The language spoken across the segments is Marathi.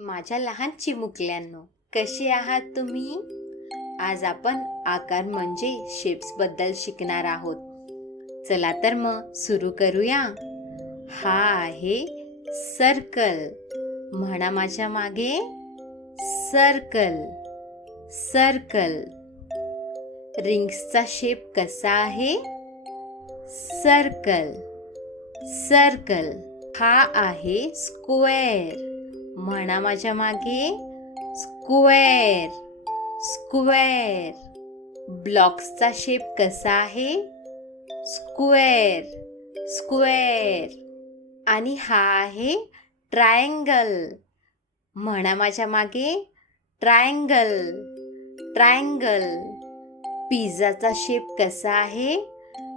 माझ्या लहान चिमुकल्यांनो, कसे आहात तुम्ही? आज आपण आकार म्हणजे शेप्स बद्दल शिकणार आहोत. चला तर मग सुरू करूया. हा आहे सर्कल. म्हणा माझ्या मागे, सर्कल सर्कल. रिंग्सचा शेप कसा आहे? Circle circle. हा आहे स्क्वेअर. म्हणा माझ्या मागे, स्क्वेअर स्क्वेअर. ब्लॉक्सचा शेप कसा आहे? Square square. आणि हा आहे ट्रायंगल. म्हणा माझ्या मागे, ट्रायंगल ट्रायंगल. पिझ्झाचा शेप कसा आहे?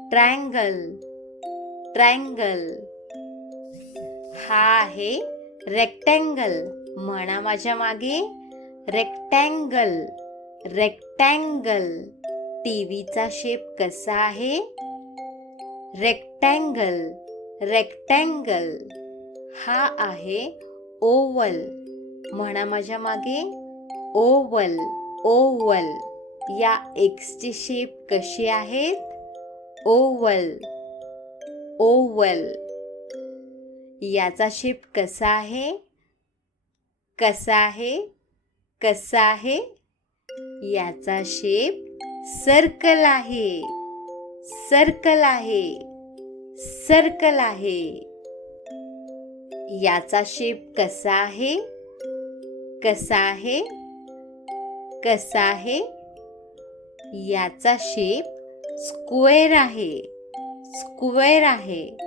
Triangle triangle. हा आहे रेक्टँगल. म्हणा माझ्या मागे, रेक्टँगल रेक्टँगल. टीव्हीचा शेप कसा आहे? Rectangle rectangle. हा आहे ओव्हल. म्हणा माझ्या मागे, ओव्हल ओव्हल. या एक्सचे शेप कसे आहेत? Oval oval. याचा शेप कसा आहे? कसा आहे? कसा आहे? याचा शेप सर्कल आहे. सर्कल आहे सर्कल आहे. याचा शेप कसा आहे? कसा आहे? कसा आहे? याचा शेप स्क्वेअर आहे. स्क्वेअर आहे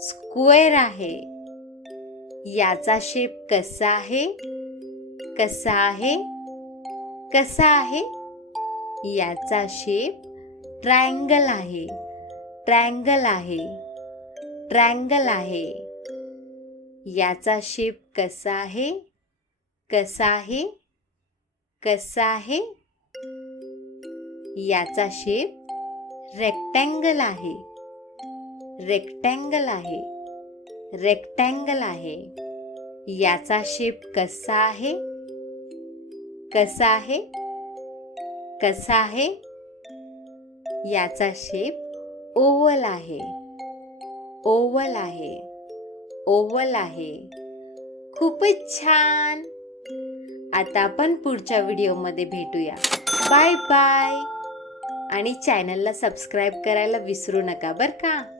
स्क्वेअर आहे. याचा शेप कसा आहे? कसा आहे? कसा आहे? याचा शेप ट्रायंगल आहे. ट्रायंगल आहे ट्रायंगल आहे. याचा शेप कसा आहे? कसा आहे? कसा आहे? याचा शेप रेक्टँगल आहे. रेक्टँगल आहे रेक्टँगल आहे. याचा शेप कसा आहे? कसा आहे? कसा आहे? याचा शेप ओव्हल आहे. ओव्हल आहे ओव्हल आहे. खूपच छान. आता आपण पुढच्या व्हिडिओमध्ये भेटूया. Bye bye. आणि चॅनलला सबस्क्राईब करायला विसरू नका बरं का.